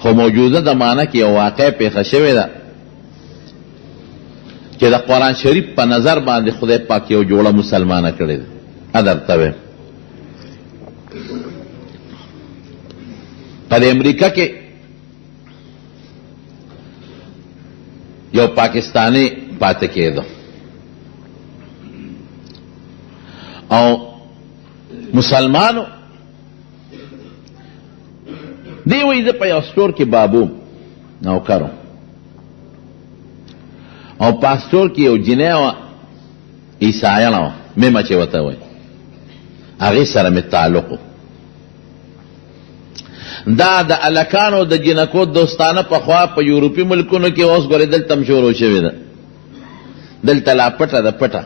خو موجوده زمانه کې یو واقع پیښه شوې ده چې د قرآن شریف په نظر باندې خدای پاک یو جوړه مسلمانه کړې ده. درته وایم په امریکا کې یو پاکستانی پاتې کېده او مسلمانو دی وایي زه په یو سټور کې بابو نوکر او په سټور کې یو جنۍ وه عیسایانه وه مېمه چې ورته وایي هغې سره مې تعلق و. دا د الکانو د جنکو دوستانه پخوا په یورپي ملکونو کې اوس ګورې دلته هم شروع شوې ده. دلته لا پټه ده پټه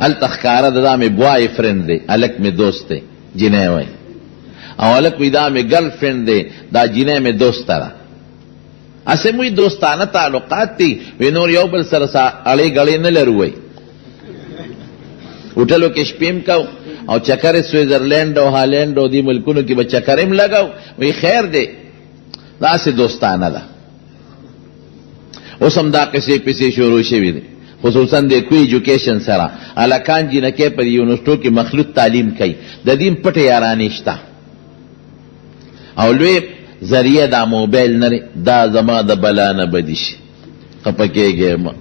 هلته ښکاره ده دا مې بوای فرینډ دی هلک مې دوست دی جنۍ وایي او هلک وایي دا مې ګرل فرینډ دی دا جنۍ مې دوسته ده. هسې موی دوستانه تعلقات دي وی نور یو بل سره اړې ګړې نه لرو وایي هوټلو کې شپې هم کوو او چکر سویزرلینډ او هالینډ او دې ملکونو کې به چکر هم لګو وی خیر دی داسې دوستانه ده. اوس هم دا قصې پسې شروع شوي دي خصوصا د کوی ایجوکیشن سره هلکان جینکې په یونیورسټو کې مخلوط تعلیم کوي د دې پټې یارانې شته او لوی ذریعه دا موبایل نه دا زما د بلا نه بدي شي خفه کېږې مه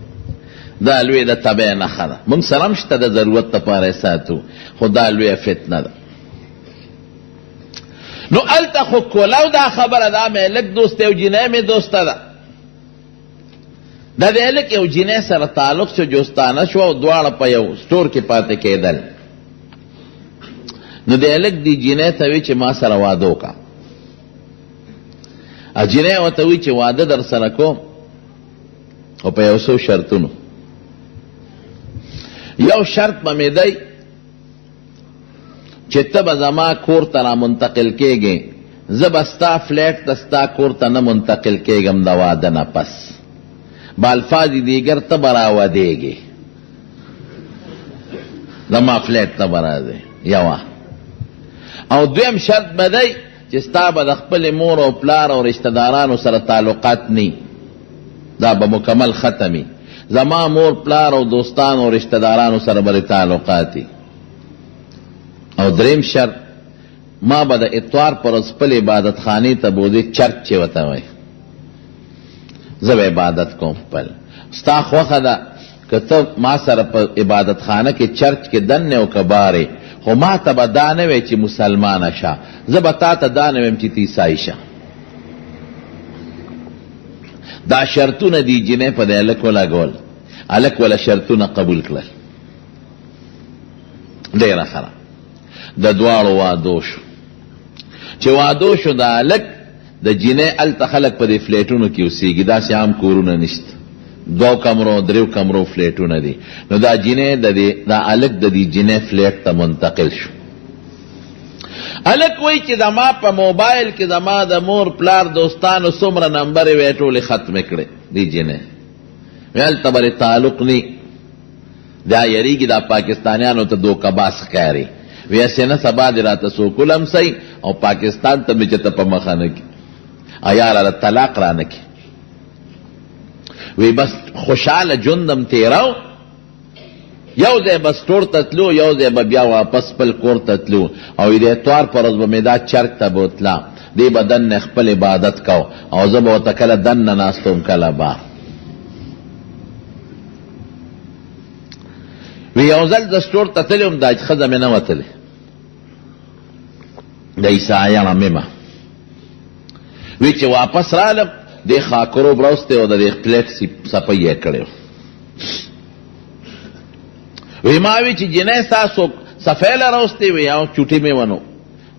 دا لوی د طبع نښه ده موږ سره هم شته د ضرورت دپاره یې ساتو خو دا لویه فتنه ده. نو هلته خو کولو دا خبره دا مې هلک دوست دی او جنۍ مې دوسته ده. دا د هلک یو جنۍ سره تعلق شو جوستانه شو او دواړه په یو سټور کې پاتې کېدل. نو د هلک دې جنۍ ته وی چې ما سره واده وکړه او جنۍ ورته وی چې واده در سره کوم او په یو څو شرطونو. یو شرط به مې دی چې ته به زما کور ته را منتقل کېږې زه به ستا فلیټ ته ستا کور ته نه منتقل کېږم د واده نه پس بالفاظ دیگر ته به راودېږې زما فلیټ ته به راځې یوه او دویم شرط به دی چې ستا به د خپلې مور او پلار او رشته دارانو سره تعلقات نه دا به مکمل ختمي زما مور پلار او دوستان او رشته دارانو سره به تعلقاتي. او دریم شرط ما به د اتوار پر ورځ خپل عبادت خانې ته بوځې چرچ چې ورته وایي زه به عبادت کوم خپل ستا خوښه ده که ته ما سره په عبادت خانه کې چرچ کې دننې او که بارې خو ما ته به دا نه وی چې مسلمانه شه زه به تا ته دا نه ویم چې ته عیسائی شه. دا شرطونه دی جنۍ په د هلک ولګول هلک وله شرطونه قبول کړل ډېره ښه د دواړو وادو شو چې وادو شو د هلک د جنۍ هلته خلک په دې فلیټونو کې اوسېږي داسې عام کورونه نشته 2 کمرو 3 کمرو فلیټونه دي. نو دا جنۍ دا هلک د دې جنۍ فلیټ ته منتقل شو. هلک وایي چې زما په موبایل کې زما د مور پلار دوستانو څومره نمبرې وی ټولې ختمې کړې دې جنۍ وی هلته به تعلق نه دا یریږي دا پاکستانیانو ته دوکهباز ښکاري وی هسې نه سبا دې راته څوک ولمسئ او پاکستان ته مې چې ته په مخه نه کړي او یا راله طلاق را نه کړي وی بس خوشحاله ژوندم تېرو یو ځای به سټور ته تلو یو ځای به بیا واپس خپل کور ته تلو او د اتوار په ورځ به مې دا چرک ته به تله دی به دننه خپل عبادت کو او زه به ورته کله دننه ناست وم کله بار. وی یو ځل د سټور ته تللی وم دا ښځه مې نه وتلې د عیسایانه مېمه وی چې واپس رالم دې خاکروب راوستی او د دې پلیټ صفی یې کړی وی ما وی چې جنۍ ستاسو صفی له راوستی وی او چوټي مې ونو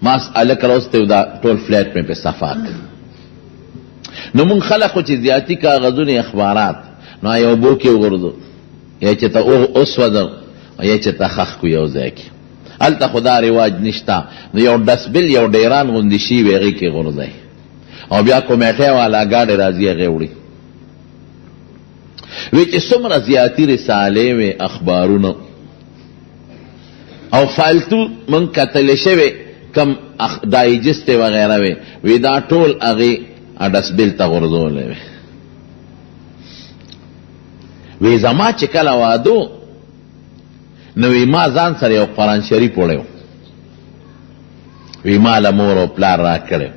ما هلک راوستی و دا ټول فلیټ مې پې صفا کړ. نو مونږ خلک خو چې زیاتي کاغذونه اخبارات نو یو اوبو کې وغورځو یا چې ته وسوځو یا چې ته خښ کړو یو ځای کې هلته خو دا رواج نشته. نو یو ډسبل یو ډیران غوندې شي وي هغې کې غورځئ او بیا کمیټۍ والا ګاډې راځي هغې وړي. وی چې څومره زیاتي رسالې وې اخبارونه او فالتو من کتلی شوی کم دایجست وغیره وی دا ټول هغې ډسبیل ته غورځولی وې. وی زما چې کله وادو نو وی ما ځان سره یو قرآن شریف وړی و، وی ما له مور او پلار را کړی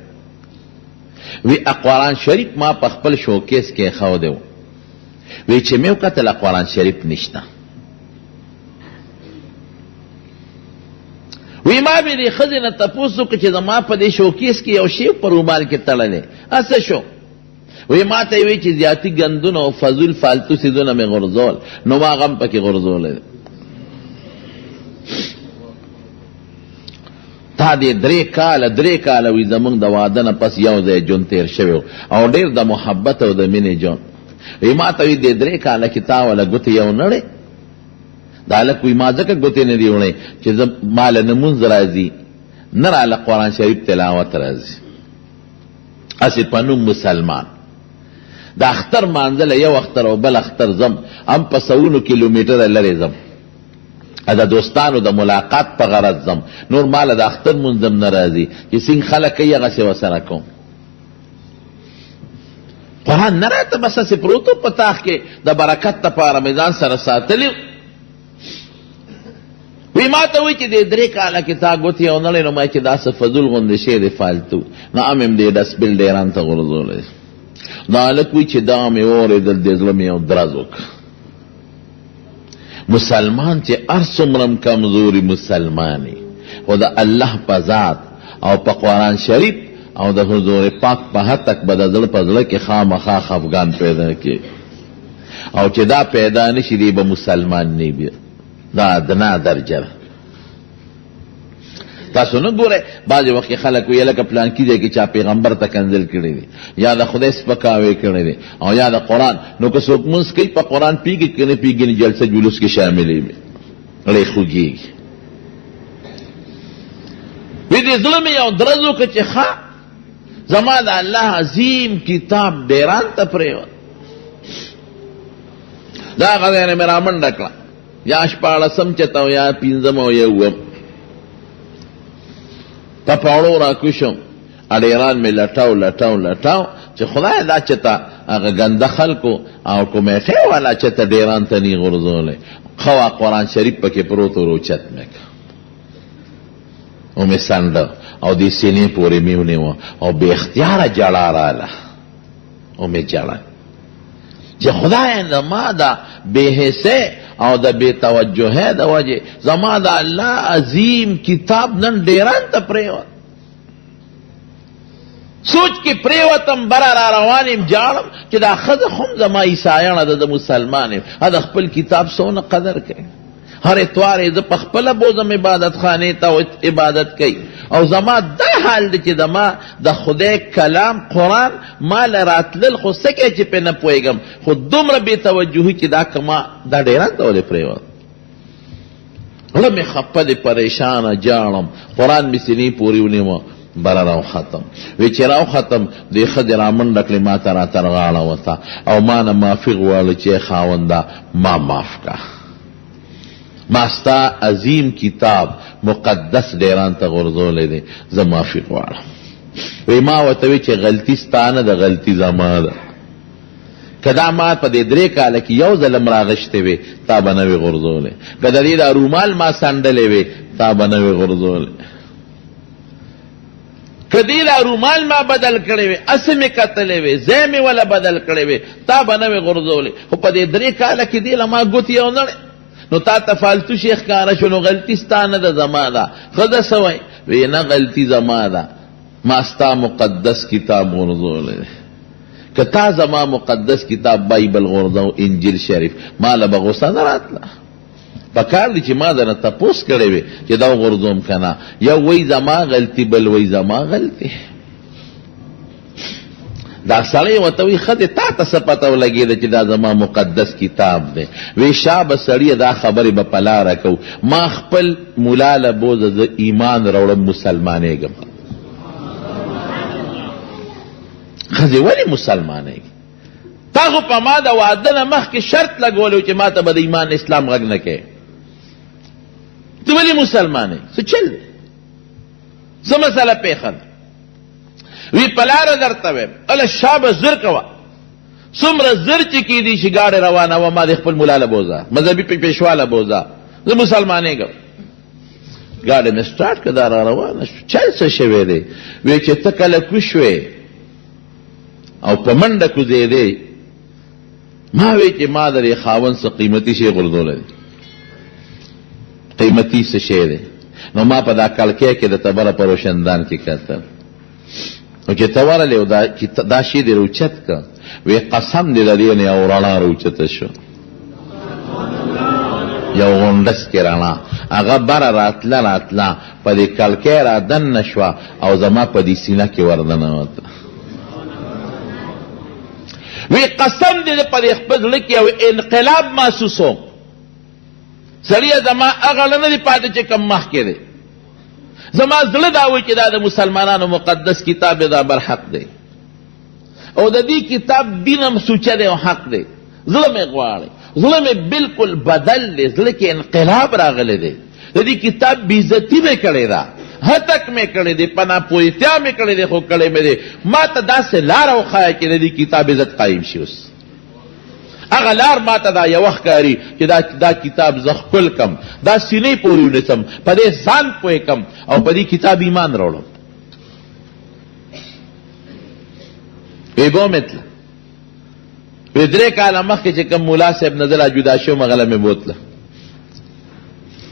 وی قرآن شریف ما په خپل شوکیس کې ایښودی و. وی چې مې وکتل قرآن شریف نشته. وی ما بې دې ښځې نه تپوس وکړو چې زما په دې شوکیس کې یو شی په رومال کې تړلی څه شو؟ وی ما ته یې وی چې زیاتي ګندونه او فضول فالتو څیزونه مې غورځول، نو ما غم پکې غورځولی دی. تا دې درې کاله وي زمونږ د واده نه پس یو ځای ژوند تېر شوی او ډېر د محبت او د مینې ژوند. وی ما ته وی دې 3 کاله کې تا وله ګوتې یو نړې دا هلک وی ما ځکه ګوتې نه دي وړی چې زه ما له نمونځ راځي نه راله قرآن شریف تلاوت راځي. هسې په نوم مسلمان د اختر مانځله یو اختر او بل اختر ځم، هم په سوونو کیلومیټره لرې ځم، د دوستانو د ملاقات په غرض ځم، نور ماله د اختر منځم نه راځي چې څنګه خلک کوي هغسې ورسره کوم. قرآن نه راته بس هسې پروت و په تاخ کې د برکت دپاره مې ځان سره ساتلي. وی ما ته وایي چې دې 3 کاله کې تا ګوتې یو نړۍ نو ما چې دا څه فضول غوندې شی دی فالتو، نو ام یم دې ډسبل ډیران ته غورځولی. دا هلک وایي چې دا مې واورېدل دې زړه مې یو درز وکړه. مسلمان چې هر څومره کمزوري مسلماني خو د الله په ذات او په قرآن شریف او د حضور پاک په هتک به د زړه په زړه کې خامخا خفګان پیدا کړي، او چې دا پیدا نشي دی به مسلمان نه وي. دا ادنا درجه ده. تاسو نه ګورئ بعضې وخت خلک ویې لکه پلانکي ځای کې چا پیغمبر ته کنځل کړی دی یا د خدای سپکاوی کړی دی او یا د قرآن، نو که څوک مونځ کوي په قرآن پیږي که نه پیږي نه جلسه جلوس کې شاملې وي غړی خوږېږي. وی دې زړه مې یو درز وکړه چې ښه زما د الله عظیم کتاب ډیران ته پرېوت. دا هغه ځای نه مې رامنډه کړه، یا 14 چته او یا 15 او یا 9 په پاوړو را کوشم اډیران مې لټاو چې خدای دا چته هغه ګنده خلکو او کمیټې والا چته ډیران ته نی غورځولی خوا قرآن شریف پکې پروت و روچت مې کړ او مې سنډه او دې سینې پورې مې ونیوه او بې اختیاره جړا راله او مې جړل چې خدای زما د بې حسۍ او د بې توجهۍ د وجې زما د الله عظیم کتاب نن ډیران ته پرېوت. سوچ کې پرېوتم بره را روان یم جاړم چې دا ښځه خو هم زما عیسایانه ده د مسلمان یم د خپل کتاب څونه قدر کوي. هر اتوار یې زه په خپله بوځم عبادت خانې ته عبادت کوي او زما دا حال دی چې زما د خدای کلام قرآن ما له راتلل خو څه کوي چې پرې نه پوهېږم، خو دومره بې توجهي چې دا که ما دا ډیران ته ولې پرېوت. زړه مې خفه دی پریشانه جاړم قرآن مې سینې پورې ونیوه بره راوختم. وی چې راوختم دې ښځې رامنډه کړې ما ته راته غاړه وته او ما نه معافي غواړه چې خاونده ما معاف که ما ستا عظیم کتاب مقدس ډیران ته غورځولی دی زه معافي غواړم. وی ما ورته وی چې غلطي ستا نه ده غلطي زما ده، که دا ما په دې 3 کاله کې یو ځلم راغشتې وې تا به نه وې غورځولی، که د دې دا رومال ما سنډلې وې تا به نه وې غورځولی، که دې دا رومال ما بدل کړی وې اسې مې کتلی وې ځای مې وله بدل کړی وې تا به نه وې غورځولی، خو په دې 3 کاله کې دې له ما ګوتې یو نړې نو تا ته فالتو شي ښکاره شو، نو غلطي ستا نه ده زما ده. ښځه څه وایي؟ وی نه غلطي زما ده، ما ستا مقدس کتاب غورځولی دی. که تا زما مقدس کتاب بایبل غورځو انجیل شریف ما له به غوسه نه راتله. پکار دی چې ما درنه تپوس کړی وی چې دا غورځوم که نه، یو وی زما غلطي بل وی زما غلطي. دا سړی ورته وایي ښه دی تا ته څه پته ولګېده چې دا زما مقدس کتاب دی؟ وی شابه سړیه دا خبرې به په لاره کوو، ما خپل ملا له بوزه زه ایمان راوړم مسلمانېږم. ښځې ولې مسلمانېږي؟ تا خو په ما د واده نه مخکې شرط لګولی چې ما ته به د ایمان اسلام غږ نه کوې، ته ولې مسلمانېږي؟ څه چل دی؟ څه مسله پېښه ده؟ وی په لاره درته ویم اله شا به زر کوه څومره زر چې کیدی شي ګاډې روانه وه ما د خپل ملا له بوځه مذهبي پیشوا له بوځه زه مسلمانېږم ګاډې مې سټارټ کړه دا را روانه شو چل څه شوی دی وی چې ته کله کوش وې او په منډه کوزېدې ما وی چې ما د دې خاوند څه قیمتي شی غورځولی دی قیمتي څه شی دی نو ما په دا کلکۍ کې د تبره په روشندان کې کتل نو چې ته ورغلې دا شی دې روچت که وی قسم دې د دې نه یو رڼا روچته شو یو غونډس کې رڼا هغه بره راتله په دې کلکۍ را دننه شوه او زما په دې سینه کې وردننوته وی قسم دې په دې خپل زړه کې یو انقلاب محسوسوم سړیه زما هغه نه دی پاتې چې کم مخکې دی زما زړه دا وایي چې دا د مسلمانانو مقدس کتاب دی دا برحق دی او د دې کتاب دینم سوچه دی او حق دی زړه مې غواړي زړه مې بالکل بدل دی زړه کې انقلاب راغلی دی د دې کتاب بېعزتي مې کړې ده هتک مې کړی دی پناپویتیا مې کړی دی خو کړی مې دی ما ته داسې لاره وښایه چې د دې کتاب عزت قایم شي اوس هغه لار ما ته دا یوه ښکاري چې دا کتاب زه خپل کم دا سینې پورې ونیسم په دې ځان پوه کم او په دې کتاب ایمان راوړم وی به مې تله وی 3 کاله مخکې چې کوم ملا صاحب نه زه لا جدا شوم هغه له مې بوتله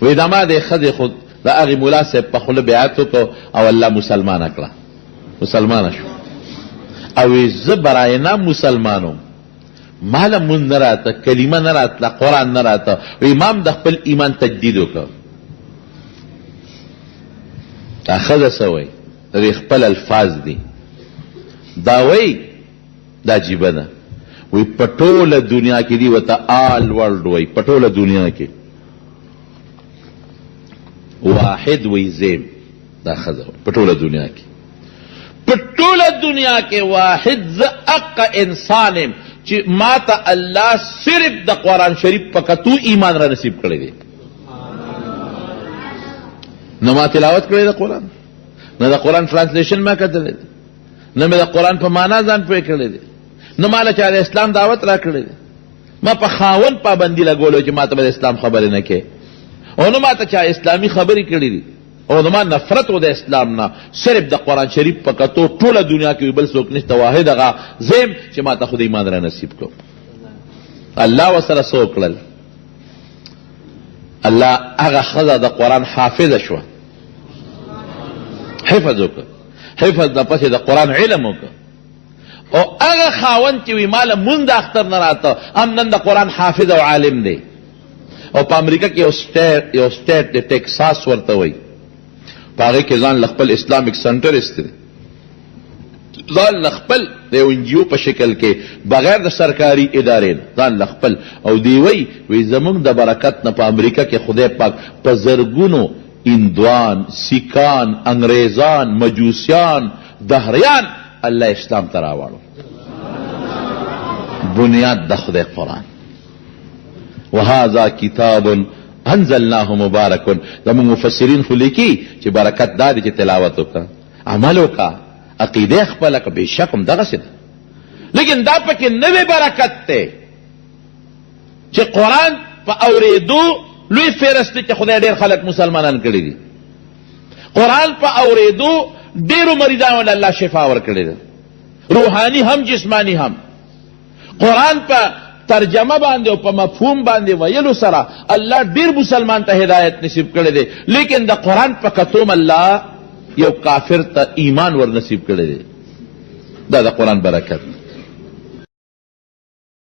وی دا ما دې ښځې خو د هغې ملا صاحب په خوله بیعت وکړو او الله مسلمانه کړه مسلمانه شو او وی زه برای نام مسلمانوم ما له مونځ نه راته کلمه نه راتله قرآن نه راته وی امام د خپل ایمان تجدید وکړه دا ښځه څه وایي د دې خپل الفاظ دي دا وایي دا عجیبه ده وی په ټوله دنیا کې دي ورته آل ورلډ وایي په ټوله دنیا کې واحد وی زیم دا ښځه په ټوله دنیا کې په ټوله دنیا کې واحد زه اقه انسان یم چې ما ته الله صرف د قرآن شریف په کتو ایمان را نصیب کړی دی نه ما تلاوت کړی د قرآن نه د قرآن ټرانسلیشن ما کتلی دی نه مې د قرآن په معنا ځان پوه کړی دی نه ما له چا د اسلام دعوت را کړی دی ما په خاوند پابندي لګولو چې ما ته به د اسلام خبرې نه کې او نه ما ته چا اسلامي خبرې کړي دي او نه ما نفرت و د اسلام نه صرف د قرآن شریف په کتو ټوله دنیا کې بل څوک نشته واحد هغه زیم چې ما ته خو د ایمان را نصیب کړو الله ورسره څه وکړل الله هغه ښځه د قرآن حافظه شوه حفظ وکړه حفظ نه پسې د قرآن علم وکړه او هغه خاوند چې وي ما له مونځ د اختر نه راته هم نن د قرآن حافظ او عالم دی او په امریکا کې یو سټیټ د ټیکساس ورته وایي په هغې کې ځان له خپل اسلامیک سنټر ایستلی ځان له خپل د یو انجیو په شکل کې بغیر د سرکاري ادارې نه ځان له خپل او دی وی زمونږ د برکت نه په امریکا کې خدای پاک په زرګونو هندوان سیکان انګریزان مجوسیان دهریان الله اسلام ته راوړو بنیاد د خدای قرآن وهذا کتاب انزلناه مبارک زموږ مفسرین خو لیکي چې برکت دا دی چې تلاوت وکړه عمل وکړه عقیده خپله که بېشک هم دغسې ده لیکن دا پکې نوی برکت دی چې قرآن په اورېدو لوی فهرست دی چې خدای ډېر خلک مسلمانان کړي دي قرآن په اورېدو ډېرو مریضانو له الله شفا ورکړې ده روحاني هم جسماني هم قرآن په ترجمه باندې او په مفهوم باندې ویلو سره الله ډېر مسلمان ته هدایت نصیب کړی دی لیکن د قرآن په کتوم الله یو کافر ته ایمان ور نصیب کړی دی دا د قرآن برکت